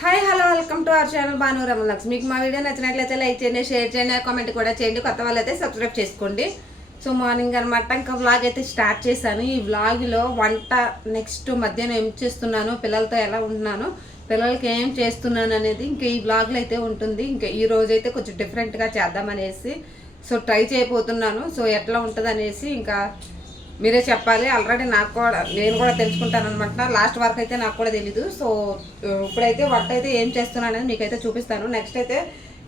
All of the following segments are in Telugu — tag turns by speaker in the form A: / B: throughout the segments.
A: Hi hello welcome to our channel Bhanu రమలక్స్ మీకు మా వీడియో నచ్చినట్లయితే లైక్ చేయండి షేర్ చేయండి కామెంట్ కూడా చేయండి. కొత్త వాళ్ళైతే సబ్స్క్రైబ్ చేసుకోండి. సో మార్నింగ్ అనమాట ఇంకా వ్లాగ్ అయితే స్టార్ట్ చేశాను. ఈ వ్లాగ్లో వంట నెక్స్ట్ మధ్యాహ్నం ఏం చేస్తున్నాను పిల్లలతో ఎలా ఉంటున్నాను పిల్లలకి ఏం చేస్తున్నాను అనేది ఇంకా ఈ వ్లాగ్లో అయితే ఉంటుంది. ఇంకా ఈ రోజు అయితే కొంచెం డిఫరెంట్గా చేద్దామనేసి సో ట్రై చేయబోతున్నాను. సో ఎట్లా ఉంటుంది అనేసి ఇంకా మీరే చెప్పాలి. ఆల్రెడీ నాకు కూడా నేను కూడా తెలుసుకుంటాను అనమాట లాస్ట్ వరకు అయితే నాకు కూడా తెలీదు. సో ఇప్పుడైతే వంట అయితే ఏం చేస్తున్నానని అనేది మీకైతే చూపిస్తాను. నెక్స్ట్ అయితే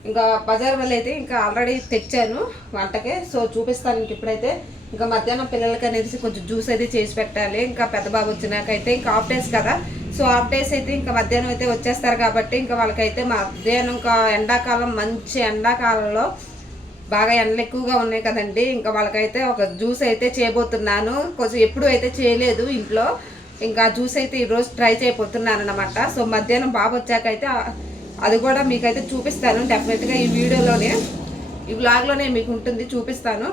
A: ఇంకా బజార్ వల్ల అయితే ఇంకా ఆల్రెడీ తెచ్చాను వంటకే. సో చూపిస్తాను ఇంక ఇప్పుడైతే. ఇంకా మధ్యాహ్నం పిల్లలకి అనేసి కొంచెం జ్యూస్ అయితే చేసి పెట్టాలి. ఇంకా పెద్ద బాబు వచ్చినాకైతే ఇంకా హాఫ్ డేస్ కదా. సో హాఫ్ డేస్ అయితే ఇంకా మధ్యాహ్నం అయితే వచ్చేస్తారు కాబట్టి ఇంకా వాళ్ళకైతే మధ్యాహ్నం ఇంకా ఎండాకాలం మంచి ఎండాకాలంలో బాగా ఎండలు ఎక్కువగా ఉన్నాయి కదండి. ఇంకా వాళ్ళకైతే ఒక జ్యూస్ అయితే చేయబోతున్నాను. కొంచెం ఎప్పుడు అయితే చేయలేదు ఇంట్లో. ఇంకా జ్యూస్ అయితే ఈరోజు ట్రై చేయబోతున్నాను అనమాట సో మధ్యాహ్నం బాబు వచ్చాకైతే అది కూడా మీకైతే చూపిస్తాను. డెఫినెట్గా ఈ వీడియోలోనే ఈ వ్లాగ్లోనే మీకు ఉంటుంది చూపిస్తాను.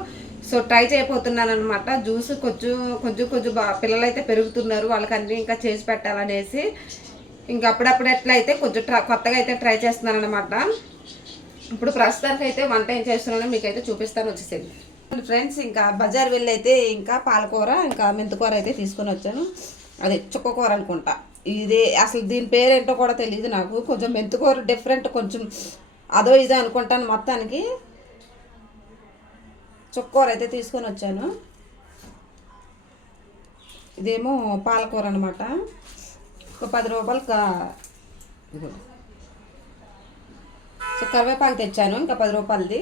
A: సో ట్రై చేయబోతున్నాను అనమాట జ్యూస్ కొంచెం కొంచెం కొంచెం పిల్లలు అయితే పెరుగుతున్నారు. వాళ్ళకన్నీ ఇంకా చేసి పెట్టాలనేసి. ఇంకా అప్పుడప్పుడు ఎట్లయితే కొంచెం ట్ర కొత్తగా అయితే ట్రై చేస్తున్నాను అనమాట ఇప్పుడు ప్రస్తుతానికి అయితే వంట ఏం చేస్తున్నానో మీకైతే చూపిస్తాను వచ్చేసేది ఫ్రెండ్స్ ఇంకా బజార్ వెళ్ళి అయితే ఇంకా పాలకూర ఇంకా మెంతుకూర అయితే తీసుకొని వచ్చాను. అదే చుక్కకూర అనుకుంటా. ఇది అసలు దీని పేరేంటో కూడా తెలియదు నాకు. కొంచెం మెంతికూర డిఫరెంట్ కొంచెం అదో ఇదో అనుకుంటాను మొత్తానికి. చుక్కకూర అయితే తీసుకొని వచ్చాను. ఇదేమో పాలకూర అనమాట ఒక పది రూపాయలు కా- సో కరివేపాకు తెచ్చాను ఇంకా పది రూపాయలది.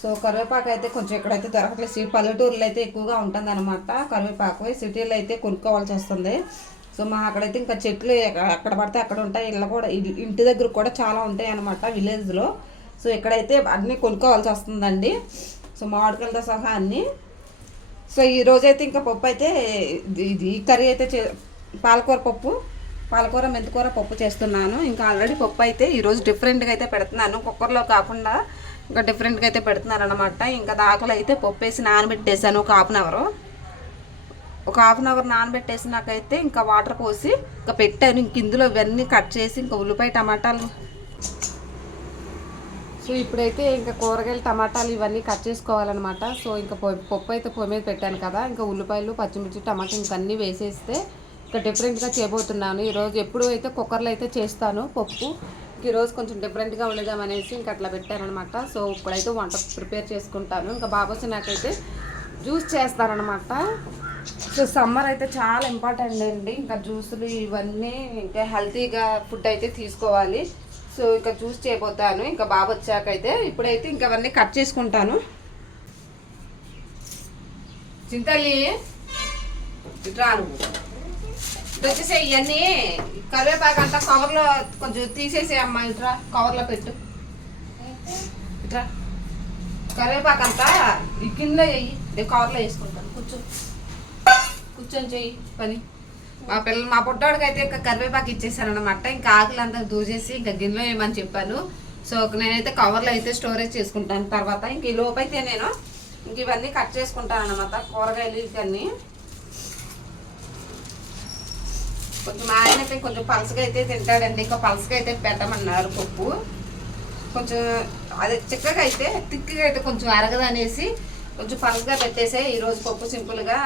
A: సో కరివేపాకు అయితే కొంచెం ఇక్కడైతే దొరకట్లేదు. సిటీ పల్లెటూరులో అయితే ఎక్కువగా ఉంటుంది అనమాట కరివేపాకు సిటీలో అయితే కొనుక్కోవాల్సి వస్తుంది. సో మా అక్కడైతే ఇంకా చెట్లు ఎక్కడ పడితే అక్కడ ఉంటాయి. ఇళ్ళ కూడా ఇంటి దగ్గర కూడా చాలా ఉంటాయి అనమాట విలేజ్లో. సో ఇక్కడైతే అన్నీ కొనుక్కోవాల్సి వస్తుందండి. సో మామిడికాయలతో సహా అన్నీ. సో ఈ రోజైతే ఇంకా పప్పు అయితే ఇది ఇది ఈ కర్రీ అయితే చే పాలకూర పప్పు. పాలకూర మెంతికూర పప్పు చేస్తున్నాను. ఇంకా ఆల్రెడీ పప్పు అయితే ఈరోజు డిఫరెంట్గా అయితే పెడుతున్నాను. కుక్కర్లో కాకుండా ఇంకా డిఫరెంట్గా అయితే పెడుతున్నాను అనమాట ఇంకా దాకలు అయితే పప్పు వేసి నానబెట్టేసాను ఒక హాఫ్ అన్ అవర్ ఒక హాఫ్ అన్ అవర్ నానబెట్టేసినాకైతే ఇంకా వాటర్ పోసి ఇంకా పెట్టాను. ఇంక ఇందులో ఇవన్నీ కట్ చేసి ఇంకా ఉల్లిపాయ టమాటాలు. సో ఇప్పుడైతే ఇంకా కూరగాయలు టమాటాలు ఇవన్నీ కట్ చేసుకోవాలన్నమాట. సో ఇంకా పప్పు అయితే పొయ్యి మీద పెట్టాను కదా. ఇంకా ఉల్లిపాయలు పచ్చిమిర్చి టమాటా ఇంకా అన్నీ వేసేస్తే ఇంకా డిఫరెంట్గా చేయబోతున్నాను. ఈరోజు ఎప్పుడు అయితే కుక్కర్లో అయితే చేస్తాను పప్పు. ఈరోజు కొంచెం డిఫరెంట్గా ఉండదాం అనేసి ఇంకా అట్లా పెట్టానమాట సో ఇప్పుడైతే వంట ప్రిపేర్ చేసుకుంటాను. ఇంకా బాబు నాకైతే జ్యూస్ చేస్తారనమాట. సో సమ్మర్ అయితే చాలా ఇంపార్టెంట్ అండి. ఇంకా జ్యూసులు ఇవన్నీ ఇంకా హెల్తీగా ఫుడ్ అయితే తీసుకోవాలి. సో ఇంకా జ్యూస్ చేయబోతాను. ఇంకా బాబు వచ్చాకైతే ఇప్పుడైతే ఇంకా అవన్నీ కట్ చేసుకుంటాను. చింతల్లి రాను. వచ్చేసే ఇవన్నీ కరివేపాకు అంతా కవర్లో కొంచెం తీసేసే అమ్మా ఇట్రా కవర్లో పెట్టు. ఇట్రా. కరివేపాకు అంతా ఈ గిన్నెలో చెయ్యి నేను కవర్లో వేసుకుంటాను. కూర్చో. కూర్చొని చెయ్యి పని. మా పిల్లలు మా పుట్టాడికి అయితే ఇంకా కరివేపాకు ఇచ్చేసారనమాట ఇంకా ఆకులు అంతా దూచేసి ఇంకా గిన్నెలో వేయమని చెప్పాను. సో నేనైతే కవర్లో అయితే స్టోరేజ్ చేసుకుంటాను. తర్వాత ఇంక ఈ లోపు అయితే నేను ఇంక ఇవన్నీ కట్ చేసుకుంటాను అనమాట కూరగాయలు ఇవన్నీ. కొంచెం మా ఆయన అయితే కొంచెం పలసగా అయితే తింటాడండి. ఇంకా పలసగా అయితే పెట్టమన్నారు పప్పు. కొంచెం అదే చిక్కగా అయితే తిక్కగా అయితే కొంచెం అరగదనేసి కొంచెం పలసగా పెట్టేసే ఈరోజు పప్పు సింపుల్గా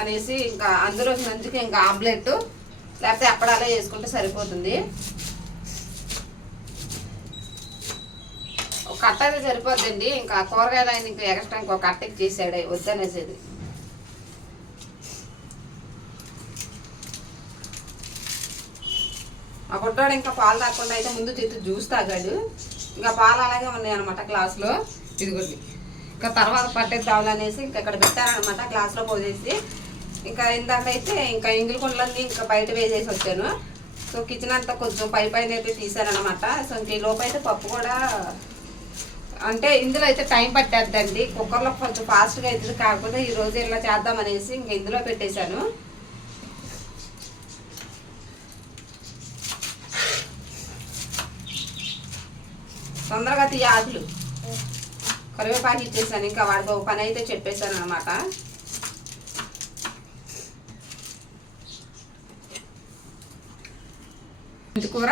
A: అనేసి ఇంకా అందులో నంచుకి ఇంకా ఆమ్లెట్ లేకపోతే అప్పడాలే వేసుకుంటే సరిపోతుంది. ఒక కట్ట అయితే సరిపోద్దండి. ఇంకా కూరగాయలు ఆయన ఇంకా ఎక్స్ట్రా ఇంకో కట్టకి చేసాడు వద్దనేసేది. మా పుట్టాడు ఇంకా పాలు తాగకుండా అయితే ముందు చేతి జ్యూస్ తాగాడు. ఇంకా పాలు అలాగే ఉన్నాయి అనమాట గ్లాస్లో. ఇదిగోండి. ఇంకా తర్వాత పట్టేది తావాలనేసి ఇంకా ఇక్కడ పెట్టారనమాట గ్లాస్లో పోసేసి. ఇంకా ఇందాకైతే ఇంకా ఇంగిలి కుండలన్నీ ఇంకా బయట వేసేసి వచ్చాను. సో కిచెన్ అంతా కొంచెం పై పైన అయితే తీసారనమాట సో ఇంక ఈ లోపు అయితే పప్పు కూడా అంటే ఇందులో అయితే టైం పట్టేద్దండి. కుక్కర్లో కొంచెం ఫాస్ట్గా అవుతుంది కాకపోతే ఈరోజు ఇలా చేద్దాం అనేసి ఇంక ఇందులో పెట్టేశాను. తొందరగా తీయ ఆకులు కరివేపాకు ఇచ్చేసాను ఇంకా వాడికి ఒక పని అయితే చెప్పేశాను అనమాట కూర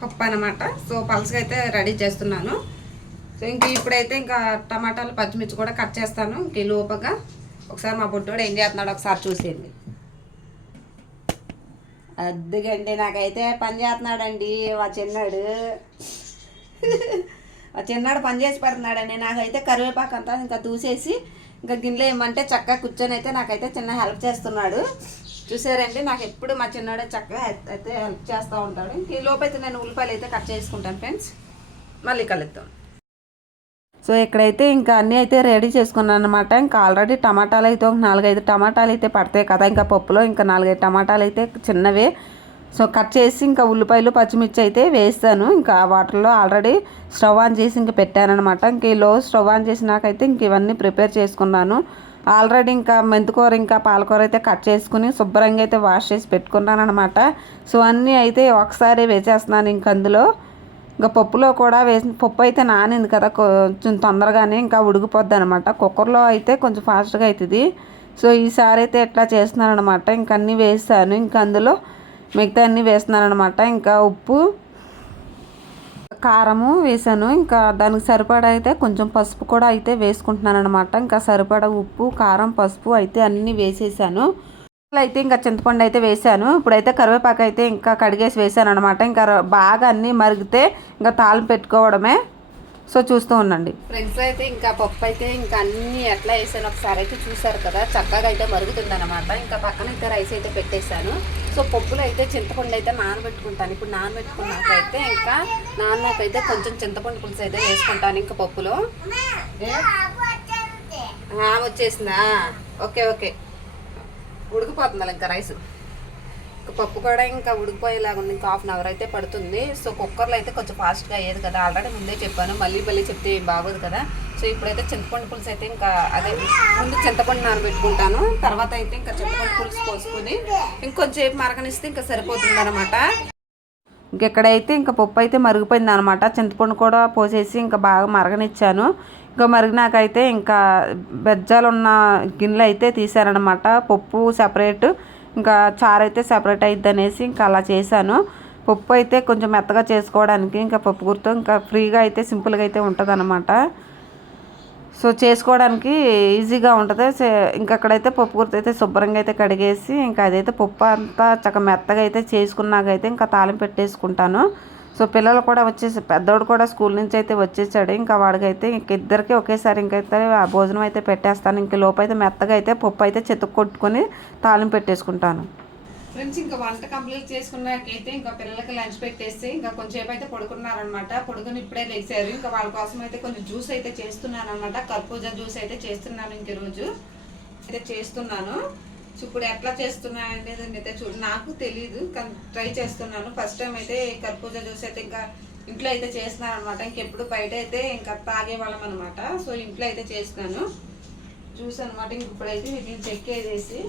A: పప్పు అనమాట సో పల్స్గా అయితే రెడీ చేస్తున్నాను. సో ఇంక ఇప్పుడైతే ఇంకా టమాటాలు పచ్చిమిర్చి కూడా కట్ చేస్తాను ఇంక లోపగా. ఒకసారి మా బుడ్డోడు ఏం చేస్తున్నాడు ఒకసారి చూసేయండి. అద్దుగండి నాకైతే పని చేస్తున్నాడండి మా చిన్నాడు. ఆ చిన్నాడు పని చేసి నాకైతే కరివేపాకు అంతా ఇంకా దూసేసి ఇంకా గిన్నెలో ఏమంటే చక్కగా కూర్చొని అయితే నాకైతే చిన్న హెల్ప్ చేస్తున్నాడు. చూసారండి నాకు ఎప్పుడు మా చిన్నాడే చక్కగా అయితే హెల్ప్ చేస్తూ ఉంటాడు. ఇంక ఈ లోపైతే నేను ఉల్లిపాయలు అయితే కట్ చేసుకుంటాను ఫ్రెండ్స్. మళ్ళీ కలుద్దాం. సో ఇక్కడైతే ఇంకా అన్నీ అయితే రెడీ చేసుకున్నాను అనమాట ఇంకా ఆల్రెడీ టమాటాలు అయితే ఒక నాలుగైదు టమాటాలు అయితే పడతాయి కదా. ఇంకా పప్పులో ఇంకా నాలుగైదు టమాటాలు అయితే చిన్నవే. సో కట్ చేసి ఇంకా ఉల్లిపాయలు పచ్చిమిర్చి అయితే వేస్తాను. ఇంకా వాటర్లో ఆల్రెడీ స్టవ్ ఆన్ చేసి ఇంక పెట్టానమాట ఇంక ఈ లో స్టవ్ ఆన్ చేసినాకైతే ఇంక ఇవన్నీ ప్రిపేర్ చేసుకున్నాను. ఆల్రెడీ ఇంకా మెంతికూర ఇంకా పాలకూర అయితే కట్ చేసుకుని శుభ్రంగా అయితే వాష్ చేసి పెట్టుకున్నాను అనమాట సో అన్నీ అయితే ఒకసారి వేసేస్తున్నాను ఇంక అందులో. ఇంకా పప్పులో కూడా వేసి పప్పు అయితే నానింది కదా కొంచెం తొందరగానే ఇంకా ఉడికిపోద్ది అనమాట కుక్కర్లో అయితే కొంచెం ఫాస్ట్గా అవుతుంది సో ఈసారి అయితే ఎట్లా చేస్తున్నాను అనమాట ఇంక అన్నీ వేసాను. ఇంకా అందులో మిగతా అన్నీ వేస్తున్నాను అనమాట ఇంకా ఉప్పు కారము వేసాను. ఇంకా దానికి సరిపడా అయితే కొంచెం పసుపు కూడా అయితే వేసుకుంటున్నాను అనమాట ఇంకా సరిపడా ఉప్పు కారం పసుపు అయితే అన్నీ వేసేసాను. అయితే ఇంకా చింతపండు అయితే వేసాను. ఇప్పుడైతే కరివేపాకు అయితే ఇంకా కడిగేసి వేసాను అనమాట ఇంకా బాగా అన్నీ మరిగితే ఇంకా తాళం పెట్టుకోవడమే. సో చూస్తూ ఉండండి. ఫ్రెండ్స్ అయితే ఇంకా పప్పు అయితే ఇంకా అన్ని ఎట్లా వేసాను ఒకసారి అయితే చూసారు కదా. చక్కగా అయితే మరుగుతుంది అనమాట ఇంకా పక్కన అయితే రైస్ అయితే పెట్టేశాను. సో పప్పులో అయితే చింతపండు అయితే నానబెట్టుకుంటాను. ఇప్పుడు నానబెట్టుకున్నాకైతే ఇంకా నాన్నకైతే కొంచెం చింతపండు పులుసు అయితే వేసుకుంటాను ఇంకా పప్పులో. వచ్చేసిందా? Okay okay. ఉడికిపోతుంది ఇంకా రైస్? పప్పు కూడా ఇంకా ఉడికిపోయేలాగా ఉంది. ఇంకా హాఫ్ అన్ అవర్ అయితే పడుతుంది. సో కుక్కర్లో అయితే కొంచెం ఫాస్ట్గా అయ్యేది కదా. ఆల్రెడీ ముందే చెప్పాను. మళ్ళీ మళ్ళీ చెప్తే ఏం బాగోదు కదా. సో ఇప్పుడైతే చింతపండు పులుసు అయితే ఇంకా అదే ముందు చింతపండు నానబెట్టుకుంటాను. తర్వాత అయితే ఇంకా చింతపండు పులుసు పోసుకొని ఇంకొంచెంసేపు మరగనిస్తే ఇంకా సరిపోతుంది అనమాట ఇంకెక్కడైతే ఇంకా పప్పు అయితే మరిగిపోయింది అనమాట చింతపండు కూడా పోసేసి ఇంకా బాగా మరగనిచ్చాను. ఇంకా మరిగినాకైతే ఇంకా బెజ్జాలు ఉన్న గిన్నెలు అయితే తీసారనమాట పప్పు సపరేట్ ఇంకా చారు అయితే సపరేట్ అయిద్ది అనేసి ఇంకా అలా చేశాను. పప్పు అయితే కొంచెం మెత్తగా చేసుకోవడానికి ఇంకా పప్పు గుర్తు ఇంకా ఫ్రీగా అయితే సింపుల్గా అయితే ఉంటుంది అనమాట సో చేసుకోవడానికి ఈజీగా ఉంటుంది. ఇంకా అక్కడైతే పప్పు గుర్తు అయితే శుభ్రంగా అయితే కడిగేసి ఇంకా అదైతే పప్పు అంతా చక్క మెత్తగా అయితే చేసుకున్నాకైతే ఇంకా తాళం పెట్టేసుకుంటాను. సో పిల్లలు కూడా వచ్చేసి పెద్దోడు కూడా స్కూల్ నుంచి అయితే వచ్చేసాడు. ఇంకా వాడికైతే ఇంక ఇద్దరికి ఒకేసారి ఇంకైతే ఆ భోజనం అయితే పెట్టేస్తాను. ఇంక లోపు అయితే మెత్తగా అయితే పప్పు అయితే చెతుకు కొట్టుకొని తాలింపు పెట్టేసుకుంటాను. ఫ్రెండ్స్ ఇంకా వంట కంప్లీట్ చేసుకున్నాకైతే ఇంకా పిల్లలకి లంచ్ పెట్టేసి ఇంకా కొంచెంసేపు అయితే పడుకున్నారనమాట పడుకుని ఇప్పుడే లేచారు. ఇంకా వాళ్ళ కోసం అయితే కొంచెం జ్యూస్ అయితే చేస్తున్నాను అనమాట కర్పూజా జ్యూస్ అయితే చేస్తున్నాను ఇంక రోజు. అయితే చేస్తున్నాను. ఇప్పుడు ఎట్లా చేస్తున్నా అనేది అయితే చూ నాకు తెలియదు కానీ ట్రై చేస్తున్నాను. ఫస్ట్ టైం అయితే కర్పూజా జ్యూస్ అయితే ఇంకా ఇంట్లో అయితే చేస్తున్నాను అనమాట ఇంకెప్పుడు బయట అయితే ఇంకా తాగేవాళ్ళం అనమాట సో ఇంట్లో అయితే చేస్తున్నాను. జ్యూస్ అనమాట ఇంక ఇప్పుడైతే వీటిని చెక్ వేసేసి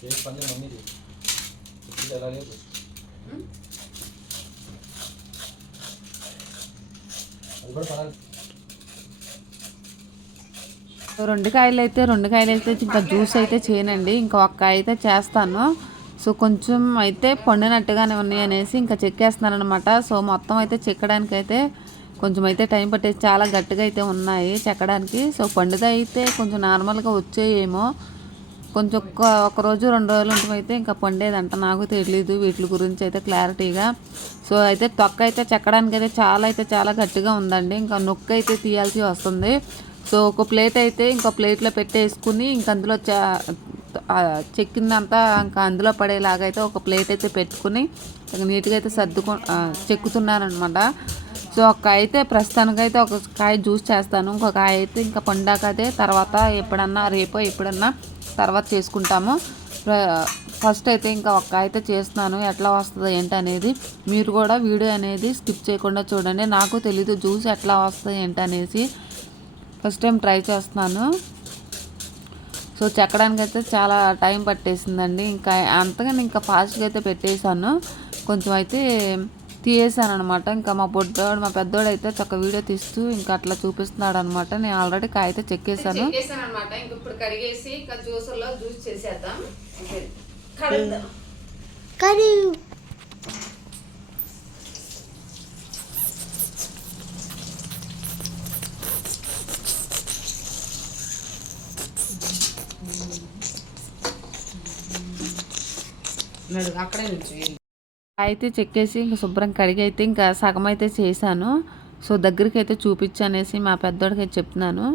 B: చేసి పని మమ్మీ ఇప్పుడు ఎలా లేదు అది కూడా పనాలి
C: రెండు కాయలు అయితే రెండు కాయలు అయితే ఇంకా జ్యూస్ అయితే చేయనండి. ఇంకా ఒక్క అయితే చేస్తాను. సో కొంచెం అయితే పండినట్టుగానే ఉన్నాయి అనేసి ఇంకా చెక్కేస్తున్నాను అనమాట సో మొత్తం అయితే చెక్కడానికి అయితే కొంచెం అయితే టైం పట్టేసి చాలా గట్టిగా అయితే ఉన్నాయి చెక్కడానికి. సో పండుగ అయితే కొంచెం నార్మల్గా వచ్చేయేమో. కొంచెం ఒక్క ఒక రోజు రెండు రోజులు ఉంటమైతే ఇంకా పండేదంట. నాకు తెలియదు వీటి గురించి అయితే క్లారిటీగా. సో అయితే తొక్క అయితే చెక్కడానికి అయితే చాలా అయితే చాలా గట్టిగా ఉందండి. ఇంకా నొక్కు అయితే తీయాల్సి వస్తుంది. సో ఒక ప్లేట్ అయితే ఇంకో ప్లేట్లో పెట్టేసుకుని ఇంక అందులో చెక్కిందంతా ఇంకా అందులో పడేలాగా అయితే ఒక ప్లేట్ అయితే పెట్టుకుని నీట్గా అయితే సర్దుకు చెక్కుతున్నాను అనమాట సో ఒక అయితే ప్రస్తుతానికి అయితే ఒక కాయ జ్యూస్ చేస్తాను. ఇంకొక కాయ అయితే ఇంకా పండాక అయితే తర్వాత ఎప్పుడన్నా రేపో ఎప్పుడన్నా తర్వాత చేసుకుంటాము. ఫస్ట్ అయితే ఇంకా ఒక్క అయితే చేస్తున్నాను. ఎట్లా వస్తుందో ఏంటి అనేది మీరు కూడా వీడియో అనేది స్కిప్ చేయకుండా చూడండి. నాకు తెలీదు జ్యూస్ ఎట్లా వస్తుంది ఏంటి అనేసి ఫస్ట్ టైం ట్రై చేస్తున్నాను. సో చెక్కడానికి అయితే చాలా టైం పట్టేసిందండి. ఇంకా అంతగా ఇంకా ఫాస్ట్గా అయితే పెట్టేశాను. కొంచెం అయితే
A: తీయేసాను అనమాట ఇంకా మా బొడ్డోడు మా పెద్దోడు అయితే చక్క వీడియో తీస్తూ ఇంకా అట్లా చూపిస్తున్నాడు అనమాట నేను ఆల్రెడీ కాయ అయితే చెక్కేసాను
C: అనమాట ఇంక ఇప్పుడు కడిగేసి ఇంకా జ్యూస్ చేసేద్దాం. అక్కడే నుంచి
A: కాయ అయితే చెక్కేసి ఇంకా శుభ్రం కడిగి అయితే ఇంకా సగం అయితే చేశాను. సో దగ్గరికి అయితే చూపించనేసి మా పెద్దోడికి అయితే చెప్తున్నాను.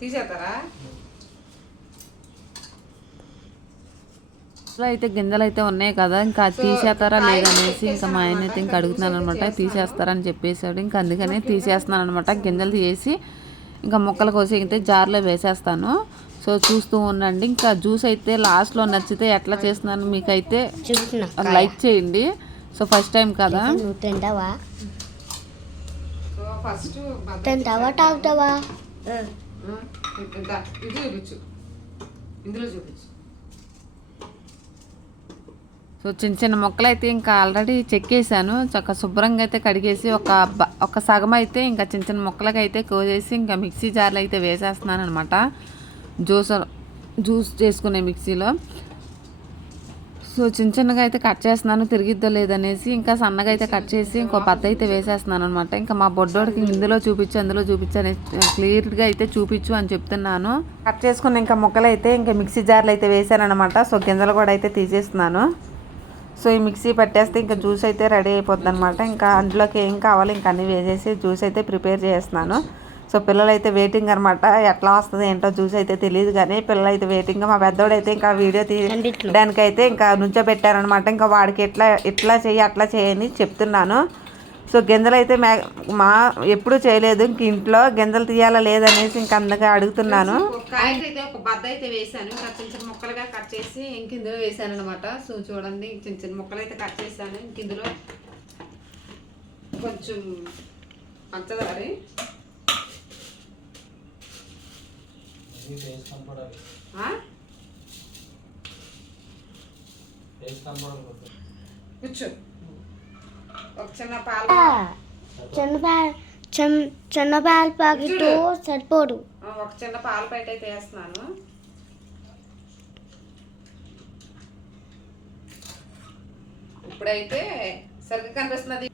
C: తీసేస్తారా?
A: అయితే గింజలు అయితే ఉన్నాయి కదా ఇంకా తీసేస్తారా లేదనేసి ఇంకా మా ఆయన అయితే ఇంకా అడుగుతున్నాను అనమాట. తీసేస్తారని చెప్పేశాడు. ఇంకా అందుకనే తీసేస్తున్నాను అనమాట. గింజలు తీసేసి ఇంకా ముక్కలు కోసి అయితే జార్లో వేసేస్తాను. సో చూస్తూ ఉండండి. ఇంకా జ్యూస్ అయితే లాస్ట్లో నచ్చితే ఎట్లా చేస్తున్నాను మీకైతే లైక్ చేయండి. సో ఫస్ట్ టైం కదా?
D: తింటావా?
C: సో
D: తింటావా తాగుతావా?
A: చిన్న చిన్న ముక్కలు అయితే ఇంకా ఆల్రెడీ చెక్కేసాను చక్క శుభ్రంగా అయితే కడిగేసి ఒక ఒక సగం అయితే ఇంకా చిన్న చిన్న ముక్కలకి అయితే కోసేసి ఇంకా మిక్సీ జార్లో అయితే వేసేస్తున్నాను అనమాట జ్యూస్ జ్యూస్ చేసుకునే మిక్సీలో. సో చిన్న చిన్నగా అయితే కట్ చేస్తున్నాను తిరిగిద్దో లేదనేసి ఇంకా సన్నగా అయితే కట్ చేసి ఇంకో పత్త అయితే వేసేస్తున్నాను అనమాట ఇంకా మా బొడ్డోడికి ఇందులో చూపించు అందులో చూపించు అని క్లియర్గా అయితే చూపించు అని చెప్తున్నాను. కట్ చేసుకున్న ఇంకా ముక్కలు అయితే ఇంకా మిక్సీ జార్లు అయితే వేసాను అనమాట సో గింజలు కూడా అయితే తీసేస్తున్నాను. సో ఈ మిక్సీ పట్టేస్తే ఇంకా జ్యూస్ అయితే రెడీ అయిపోద్ది అనమాట ఇంకా అందులోకి ఏం కావాలి ఇంకా అన్నీ వేసేసి జ్యూస్ అయితే ప్రిపేర్ చేస్తున్నాను. సో పిల్లలు అయితే వెయిటింగ్ అనమాట ఎట్లా వస్తుంది ఏంటో జ్యూస్ అయితే తెలియదు కానీ పిల్లలు అయితే వెయిటింగ్ మా పెద్దోడు అయితే ఇంకా వీడియో తీయడానికి అయితే ఇంకా నుంచో పెట్టారనమాట ఇంకా వాడికి ఎట్లా ఇట్లా చెయ్యి అట్లా చేయని చెప్తున్నాను. సో గింజలు అయితే మే మా ఎప్పుడు చేయలేదు. ఇంక ఇంట్లో గింజలు తీయాలా లేదనేసి ఇంక అందుకే అడుగుతున్నాను.
C: అయితే ఒక బద్ద అయితే వేసాను ఇంకా చిన్న చిన్న ముక్కలుగా కట్ చేసి ఇంక ఇందులో వేసాను అనమాట సో చూడండి చిన్న చిన్న ముక్కలు అయితే కట్ చేశాను. ఇంక ఇందులో కొంచెం పంచదారి
B: అన్నీ టేస్ట్ కనపడాలి
C: ఆ?
B: టేస్ట్ కనపడాలి కొంచెం.
C: కూర్చో. ఒక చిన్న పాల
D: చిన్న ప్యా- చిన్న చిన్న పాల ప్యాకెట్ సరిపోదు.
C: ఆ, ఒక చిన్న పాల ప్యాకెట్ అయితే వేస్తున్నాను. ఇప్పుడైతే సరిగ్గా కనిపిస్తున్నది.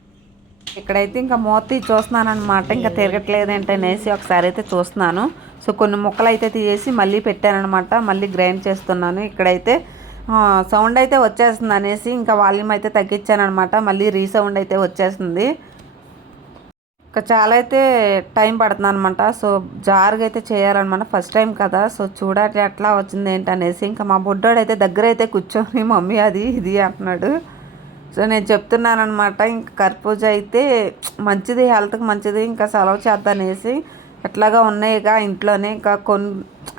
A: ఇక్కడైతే ఇంకా మూత చూస్తున్నాను అనమాట ఇంకా తిరగట్లేదు ఏంటనేసి ఒకసారి అయితే చూస్తున్నాను. సో కొన్ని ముక్కలు అయితే తీసేసి మళ్ళీ పెట్టానమాట మళ్ళీ గ్రైండ్ చేస్తున్నాను. ఇక్కడైతే సౌండ్ అయితే వచ్చేస్తుంది అనేసి ఇంకా వాల్యూమ్ అయితే తగ్గించాను అనమాట మళ్ళీ రీసౌండ్ అయితే వచ్చేస్తుంది. ఇంకా చాలా అయితే టైం పడుతుంది అనమాట సో జారుగా అయితే చేయాలన్నమాట ఫస్ట్ టైం కదా. సో చూడాలి ఎట్లా వచ్చింది ఏంటనేసి ఇంకా మా బుడ్డోడు అయితే దగ్గర అయితే కూర్చొని మమ్మీ అది ఇది అంటున్నాడు. సో నేను చెప్తున్నాను అనమాట ఇంకా కర్పూజ అయితే మంచిది హెల్త్కి మంచిది ఇంకా సెలవు చేద్దానేసి ఎట్లాగా ఉన్నాయిగా ఇంట్లోనే ఇంకా కొన్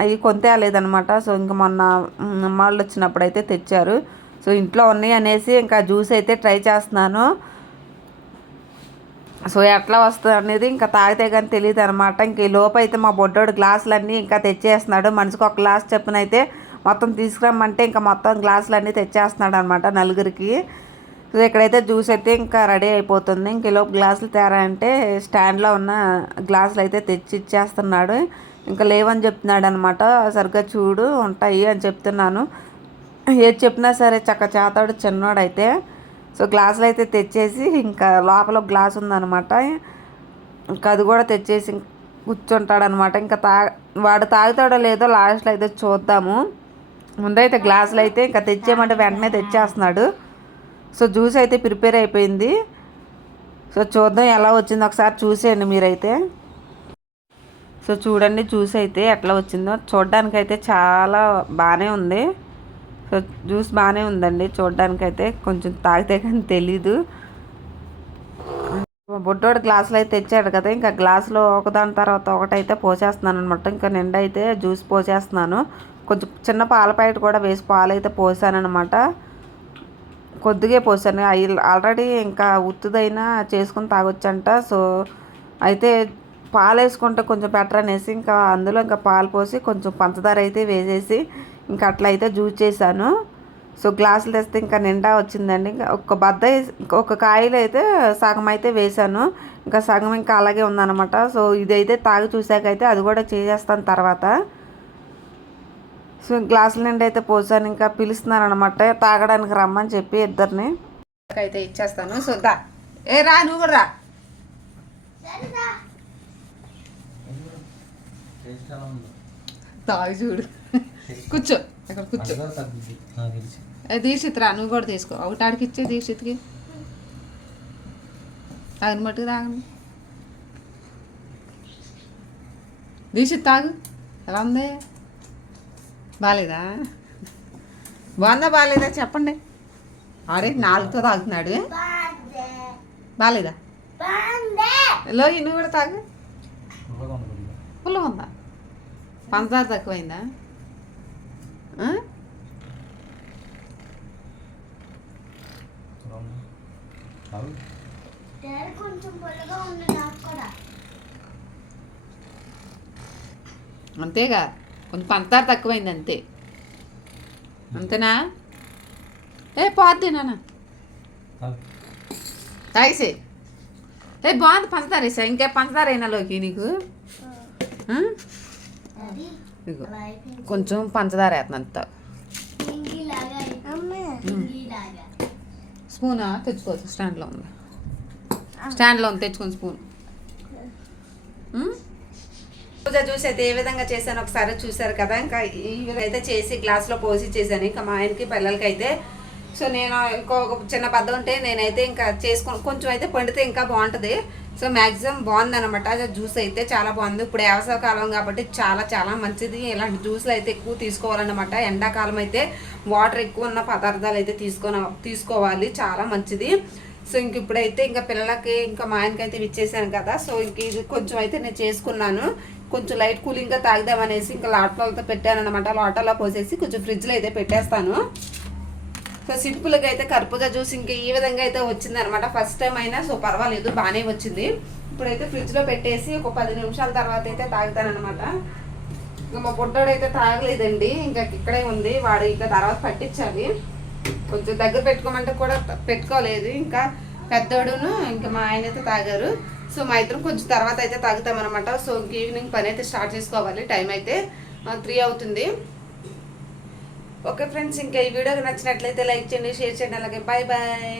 A: అవి కొంతే లేదనమాట సో ఇంకా మొన్న వాళ్ళు అమ్మాళ్ళు వచ్చినప్పుడు అయితే తెచ్చారు. సో ఇంట్లో ఉన్నాయి అనేసి ఇంకా జ్యూస్ అయితే ట్రై చేస్తున్నాను. సో ఎట్లా వస్తుంది అనేది ఇంకా తాగితే కానీ తెలియదు అనమాట ఇంక ఈ లోపు అయితే మా బొడ్డోడు గ్లాసులన్నీ ఇంకా తెచ్చేస్తున్నాడు. మనిషికి ఒక గ్లాస్ చెప్పిన అయితే మొత్తం తీసుకురమ్మంటే ఇంకా మొత్తం గ్లాసులన్నీ తెచ్చేస్తున్నాడు అనమాట నలుగురికి. సో ఇక్కడైతే జ్యూస్ అయితే ఇంకా రెడీ అయిపోతుంది. ఇంక గ్లాసులు తేరా అంటే స్టాండ్లో ఉన్న గ్లాసులు అయితే తెచ్చి ఇచ్చేస్తున్నాడు. ఇంకా లేవని చెప్తున్నాడు అనమాట సరిగ్గా చూడు ఉంటాయి అని చెప్తున్నాను. ఏది చెప్పినా సరే చక్క చేతాడు చిన్నోడైతే. సో గ్లాసులు అయితే తెచ్చేసి ఇంకా లోపల గ్లాస్ ఉందనమాట. ఇంకా అది కూడా తెచ్చేసి కూర్చుంటాడనమాట. ఇంకా తా వాడు తాగుతాడో లేదో లాస్ట్లో అయితే చూద్దాము. ముందైతే గ్లాసులు అయితే ఇంకా తెచ్చేయమంటే వెంటనే తెచ్చేస్తున్నాడు. సో జ్యూస్ అయితే ప్రిపేర్ అయిపోయింది. సో చూద్దాం ఎలా వచ్చిందో ఒకసారి చూసేయండి మీరైతే. సో చూడండి జ్యూస్ అయితే ఎట్లా వచ్చిందో. చూడడానికి చాలా బాగానే ఉంది. సో జ్యూస్ బాగానే ఉందండి. చూడడానికి అయితే కొంచెం తాగితే కానీ తెలీదు. బుడ్డోడు గ్లాసులు అయితే తెచ్చాడు కదా. ఇంకా గ్లాసులో ఒకదాని తర్వాత ఒకటైతే పోసేస్తున్నాను అనమాట ఇంకా నిండా అయితే జ్యూస్ పోసేస్తున్నాను. కొంచెం చిన్న పాల ప్యాకెట్ కూడా వేసి పాలు అయితే పోసాను అనమాట కొద్దిగా పోసాను. అవి ఆల్రెడీ ఇంకా ఉత్తుదైనా చేసుకుని తాగొచ్చంట. సో అయితే పాలు వేసుకుంటే కొంచెం బెటర్ అనేసి ఇంకా అందులో ఇంకా పాలు పోసి కొంచెం పంచదార అయితే వేసేసి ఇంకా అట్లా అయితే జ్యూస్ చేశాను.
C: సో గ్లాసులు తెస్తే ఇంకా నిండా వచ్చిందండి. ఇంకా ఒక బద్ద ఒక కాయలు అయితే సగం అయితే వేశాను. ఇంకా సగం ఇంకా అలాగే ఉందన్నమాట. సో ఇదైతే తాగి చూసాకైతే అది కూడా చేసేస్తాను తర్వాత. సో గ్లాసుల నిండా అయితే పోసాను. ఇంకా పిలుస్తున్నాను అనమాట తాగడానికి రమ్మని చెప్పి ఇద్దరిని.
A: అయితే ఇచ్చేస్తాను. సో దా. ఏ రా నువ్వు కూడా రా. తాగి చూడు. కూర్చో. ఇక్కడ కూర్చో. దీక్షిత్ రా నువ్వు కూడా తీసుకో. ఒకటి ఆడికి ఇచ్చే దీక్షిత్కి. తాగిన మట్టుకు తాగండి దీక్షిత్ తాగు. ఎలా ఉంది? బాగాలేదా బాగుందా బాగాలేదా చెప్పండి. ఆడే నాలుగుతో తాగుతున్నాడు. బాగాలేదా లో ఇన్ని కూడా తాగు.
B: పుల్లగా ఉందా
A: పంచదార తక్కువైందా? అంతేగా. కొంచెం పంచదార తక్కువైంది అంతే అంతేనా? ఏ పోద్ది నాన్న.
B: తాగు.
A: తాగిసే. ఏ బాగుంది పంచదార వేసా ఇంకే పంచదార అయినాలోకి నీకు? కొంచెం పంచదార వేస్తున్నాను అంత స్పూనా? తెచ్చుకోవచ్చు. స్టాండ్లో ఉంది. స్టాండ్లో ఉంది తెచ్చుకోండి స్పూన్. పూజ జ్యూస్ అయితే ఏ విధంగా చేశాను ఒకసారి చూసారు కదా. ఇంకా ఈ అయితే చేసి గ్లాస్లో పోసి చేశాను. ఇంకా మా ఆయనకి పిల్లలకి అయితే. సో నేను ఇంకో చిన్న పద్ధతి ఉంటే నేనైతే ఇంకా చేసుకుని కొంచెం అయితే పండితే ఇంకా బాగుంటుంది. సో మ్యాక్సిమం బాగుంది అనమాట జ్యూస్ అయితే చాలా బాగుంది. ఇప్పుడు కాలం కాబట్టి చాలా చాలా మంచిది. ఇలాంటి జ్యూస్లు అయితే ఎక్కువ తీసుకోవాలన్నమాట. ఎండాకాలం అయితే వాటర్ ఎక్కువ ఉన్న పదార్థాలు అయితే తీసుకొని తీసుకోవాలి. చాలా మంచిది. సో ఇంక ఇప్పుడైతే ఇంకా పిల్లలకి ఇంకా మా ఆయనకైతే ఇచ్చేసాను కదా. సో ఇంక ఇది కొంచెం అయితే నేను చేసుకున్నాను. కొంచెం లైట్ కూలింగ్గా తాగుదామనేసి ఇంకా లాటలతో పెట్టాను అనమాట లాటలో పోసేసి కొంచెం ఫ్రిడ్జ్లో అయితే పెట్టేస్తాను. సో సింపుల్గా అయితే కర్పూజా జ్యూస్ ఇంకా ఈ విధంగా అయితే వచ్చింది అనమాట ఫస్ట్ టైం అయినా సో పర్వాలేదు బాగానే వచ్చింది. ఇప్పుడైతే ఫ్రిడ్జ్లో పెట్టేసి ఒక పది నిమిషాల తర్వాత అయితే తాగుతానమాట ఇంకా మా బుడ్డోడు అయితే తాగలేదండి. ఇంకా ఇక్కడే ఉంది. వాడు ఇంకా తర్వాత పట్టించాలి. కొంచెం దగ్గర పెట్టుకోమంటే కూడా పెట్టుకోలేదు. ఇంకా పెద్దోడును ఇంకా మా ఆయన అయితే తాగారు. సో మా ఇద్దరం కొంచెం తర్వాత అయితే తాగుతామన్నమాట. సో ఈవినింగ్ పని అయితే స్టార్ట్ చేసుకోవాలి. టైం అయితే త్రీ అవుతుంది. ఓకే ఫ్రెండ్స్ ఇంకా ఈ వీడియోకి నచ్చినట్లయితే లైక్ చేయండి షేర్ చేయండి అలాగే బాయ్ బాయ్